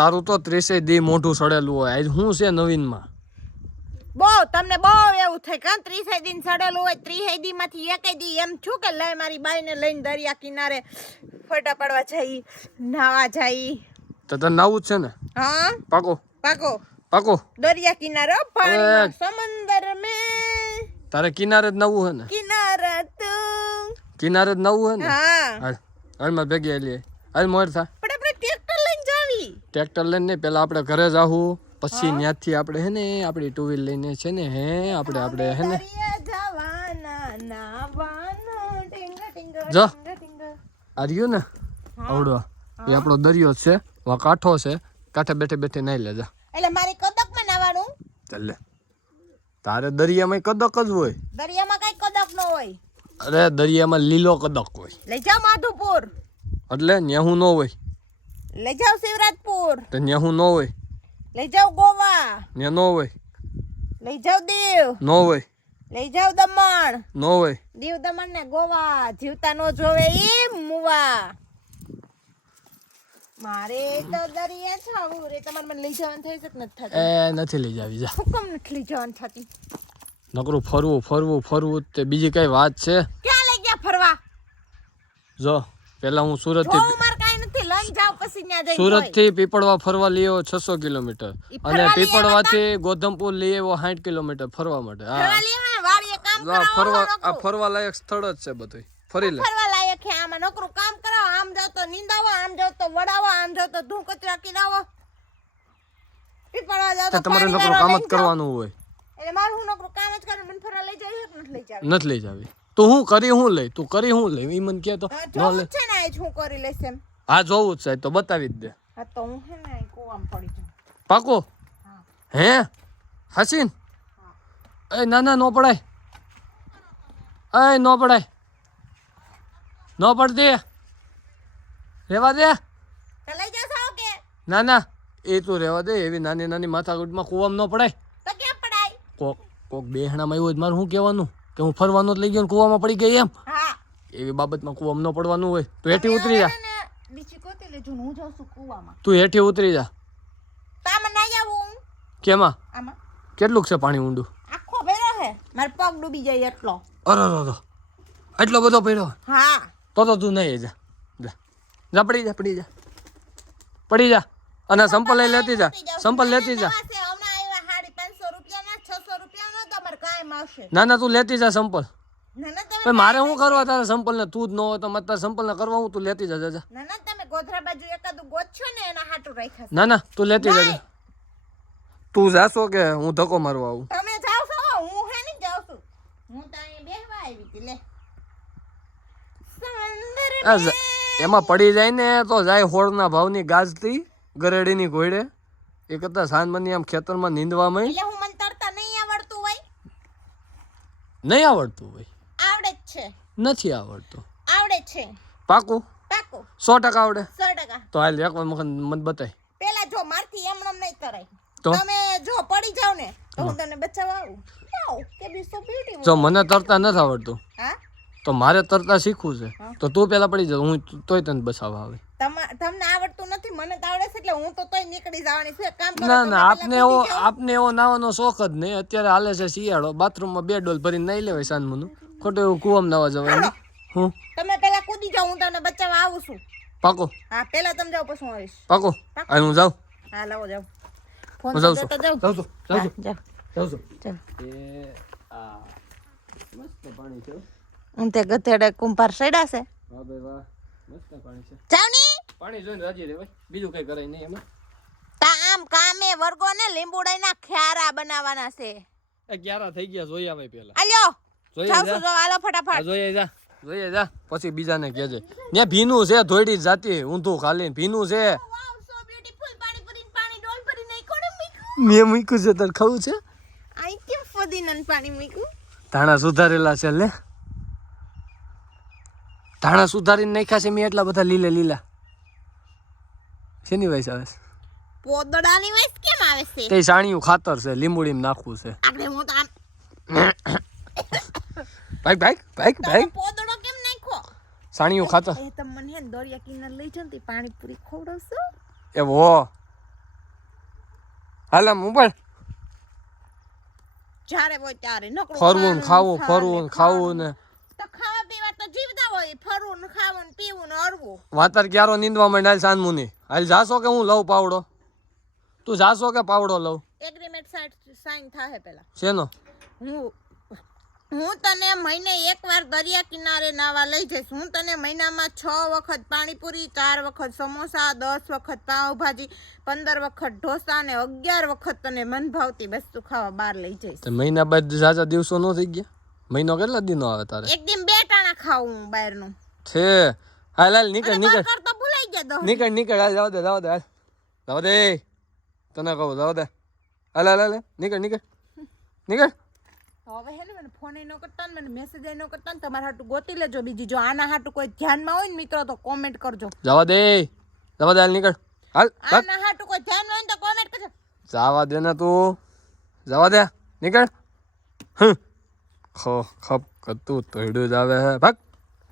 તારું તો 30 દી મોઢું સડેલું હોય. આજ શું છે નવીનમાં? બહુ તમને બહુ એવું થાય કે 30 દિન સડેલું હોય. 30 દી માંથી એક દી એમ છું કે લઈ મારી બાઈને લઈને દરિયા કિનારે ફોટા પાડવા જઈ, નાવા જઈ. તો તને નાવું જ છે ને? હા પાકો પાકો પાકો. દરિયા કિનારે પાણીમાં સમંદર મે તારે કિનારે જ નાવું હે ને? કિનારા તું કિનારે જ નાવું હે ને? હા હાલ હાલ માં ભેગી આલી હાલ મોર થા. પણ આપણે ટ્રેક્ટર લઈને જાવી. ટ્રેક્ટર લઈને નહીં, પેલા આપણે ઘરે જાહું, પછી ત્યાંથી આપણે હે ને આપણી ટુ વ્હીલ લઈને છે ને આપણે હે ને જો આ રહ્યું ને આવડવા એ આપણો દરિયો છે, વા કાંઠો છે, કાંઠે બેઠે બેઠે નાઈ લેજા. એટલે મારી કદકમાં નાવાનું. ચાલે તારે દરિયામાં કદક જ હોય. દરિયામાં કઈ કદક ન હોય. અરે દરિયામાં લીલો કદક હોય. લઈ જાવ માધુપુર. એટલે ન્યાહું ન હોય. લઈ જાવ શિવરાજપુર. તો ન્યાહું ન હોય. લઈ જાવ ગોવા. ન્યા ન હોય. લઈ જાવ દીવ. ન હોય. લઈ જાવ દમણ. ન હોય. દીવ દમણ ને ગોવા જીવતા નો જોવે એમ મુવા. મારે તો દરિયા છાવું રે. તમારે મને લઈ જવાનું થઈ શકે નથી થતું? એ નથી લઈ જાવી જા. હુકમ નથી લઈ જવાનું થતી. નકરું ફરવું તે બીજી કઈ વાત છે? ક્યાં લઈ ગયા ફરવા? જો પેલા હું સુરત જો માર કાઈ નથી લઈ જાવ પછી ન્યા જઈ. સુરત થી પીપળવા ફરવા લઈ આવ્યો 600 કિલોમીટર અને પીપળવા થી ગોધમપુર લઈ આવ્યો 60 કિલોમીટર ફરવા માટે. ફરવા લેવા વાડીએ કામ કરાવો. ફરવા લાયક સ્થળ જ છે બધું. ફરી લે. ફરવા લાયક છે આમાં. નકરું કામ કરાવો. આમ જાવ તો નીંદાવો, આમ જાવ તો વડાવો, આમ જાવ તો ધૂ કચરા કીનાવો. પીપળવા જાવ તો તમારે નકરું કામ જ કરવાનું હોય. એટલે મારું હું નકરું કામ જ કરું. મને ફરવા લઈ જાય કે નથી લઈ જાવ? નથી લઈ જાવી. તું હું કરી હું લઈ? તું કરી હું લઈ? ઈ મને કે તો જો છે ને આજ હું કરી લઈશ એમ. હા જોવું જ છે તો બતાવી જ દે. હા તો હું હે ને કુવામાં પડી જાઉં. પાકો? હે હસીન? એ ના નો પડાય. એ નો પડાય. નો પડતી. રેવા દે. તો લઈ જાવ કે? ના એ તું રેવા દે. એવી નાની નાની માથાકૂટમાં કૂવામાં ન પડાય. તો કેમ પડાય? કોક બેહણામાં એવું જ મારે શું કહેવાનું કે હું ફરવાનો જ લઈ ગયો ને કૂવામાં પડી ગઈ એમ? હા એવી બાબતમાં કૂવામાં ન પડવાનું હોય. તું હેઠી ઉતરી જા. બીજી કોતી લેજો હું જાઉં છું કૂવામાં. તું હેઠી ઉતરી જા. તામાં ના આવું. કેમાં? આમાં કેટલું છે પાણી ઊંડું? આખો ભેરો હે. મારો પગ ડૂબી જાય એટલો. અરે એટલો બધો પડ્યો? હા તો તું નહીં જા. જા પડી જા અને સંપલ લઈ લેતી જા. સંપલ લેતી જા. ના તું લેતી જા સંપલ. મારે શું કરવા તારે સંપલ ને? તું જ ન હોય તો મારે તારે સંપલ ને કરવા હું? તું લેતી જા. તમે ગોધરા બાજુ એકાદું ગોતશો ને એના હાટું રાખ્યા. ના તું લેતી જા. તું જાશો કે હું ધક્કો મારવા આવું? તમે જાવ છો, હું હે નહીં જાઉં છું. હું તો અહીં બેહવા આવી હતી લે. એમાં પડી જાય ને તો જાય હોળના ભાવની ગાજતી ગરેડીની ઘોડે. એ કરતા સાંજની આમ ખેતરમાં નીંદવામાં એટલે હું મને તરતા નહીં આવડતું હોય. નહીં આવડતું હોય? આવડે જ છે. નથી આવડતું? આવડે છે. પાકું? પાકું 100% આવડે? 100%. તો હાલ એક વાર મને બતાય. પેલા જો મારથી એમનેમ નહીં તરાય. તો તમે જો પડી જાવ ને તો હું તને બચાવવા આવું. કે બી સો બ્યુટીફુલ. જો મને તરતા નથી આવડતું હા તો મારે તરતા શીખવું છે. તો તું પેલા પડી જા, હું તોય તને બચાવવા આવે. તમને આવડતું નથી, મને તો આવડે છે એટલે હું તો તોય નીકળી જવાની છું. એક કામ કરો. ના આપને એવો નાવાનો શોખ જ નહીં. અત્યારે હાલે છે શિયાળો, બાથરૂમમાં 2 ડોલ ભરીને નાઈ લેવાય સાંજનું. ખોટું એવું કુવામાં નાવા જવાય. હું તમે પેલા કૂદી જાવ, હું તમને બચાવવા આવું છું. પાકો? હા પેલા તમે જાવ પછી હું આવીશ. પાકો? હાલ હું જાઉં. હા લાવો જાવ. હું ફોન જાઉં તો છું. જાવ. જાઉં છું. ચાલ એ આ મસ્ત પાણી છે. હું તે ગધેડે કુંભાર સડ્યા છે. વાહ ભાઈ વાહ, મસ્ત પાણી છે. ચાવની પાણી જોઈને રાજી રે ભાઈ, બીજું કઈ કરાય નહીં એમાં. તા આમ કામે વર્ગો ને લીંબુડાઈના ખ્યારા બનાવવાના છે. એ ક્યારા થઈ ગયા જોઈ આવે પેલા. આલ્યો જોઈએ જાવ જા. છું જો હાલો ફટાફટ. જોઈએ જા પછી બીજાને કહેજે. ને ભીનું છે, ધોઈડી જ જાતી ઊંધું ખાલી ભીનું છે. વાવ સો બ્યુટીફુલ. પાણી ભરીને પાણી ડોલ ભરી નહીં કોણે મૂક્યું? મેં મૂક્યું છે, તારે ખાવું છે? આઈ કેમ ફદીનાનું પાણી મૂક્યું? ધાણા સુધારેલા છે લે. ધાણા સુધારીને નાખ્યા છે મેં એટલા બધા લીલા. શેની વાઈસ આવે છે? પોદડાની વાઈસ કેમ આવે છે? તે સાણિયું ખાતર છે, લીંબુડીમાં નાખવું છે. આગળ હું તો આમ ભાઈ પોદડો કેમ નાખ્યો? સાણિયું ખાતર. એ તમને હે દરિયા કિનારે લઈ જાવ ને પાણી પૂરી ખવડાવશો? એવો હાલ આમ ઉપર જ્યારે હોય ત્યારે નકરું ફરવું ને ખાવું ખાવાનું, ફરવું ને ખાવું ને તો ખાવા પીવા તો જીવતા હોય, ફરવું ને ખાવું ને પીવું ને હરવું. વાતર ક્યારો નીંદવા માંડ હાલ સાંજમુની હાલ જાશો કે હું લઉં પાવડો તું જાશો કે પાવડો લઉં એગ્રીમેન્ટ સાઈન થાહે પેલા. શેનો હું તને મહિને એકવાર દરિયા કિનારે નાવા લઈ જઈશ. હું તને મહિનામાં 6 વખત પાણીપુરી, 4 વખત સમોસા, 10 વખત પાવભાજી, 15 વખત ઢોસા ને 11 વખત તને મન ભાવતી વસ્તુ ખાવા બહાર લઈ જઈશ. તો મહિના બાદ જાજા દિવસો નો થઈ ગયા મહિનો કેટલા દિનો આવે તારે એક દિન 2 ટાણા ખાવું હું બહારનું. છે હાલ હાલ નીકળ અને નીકળ બર્ગર તો ભૂલાઈ ગયા દો. નીકળ નીકળ હાલ જવા દે જવા દે હાલ જવા દે તને કહું જવા દે હાલ હાલ હાલ નીકળ નીકળ નીકળ. હવે હે ને મને ફોન ન કરતા ને મને મેસેજ ન કરતા ને તમારે હાટું ગોતી લેજો બીજી. જો આના હાટું કોઈ ધ્યાનમાં હોય ને મિત્રો તો કોમેન્ટ કરજો. જવા દે હાલ નીકળ હાલ આના હાટું કોઈ ધ્યાનમાં હોય ને તો કોમેન્ટ કરજો. જવા દે ને તું જવા દે નીકળ ખપ કરતું તોડ્યું જ આવે હે ભાગ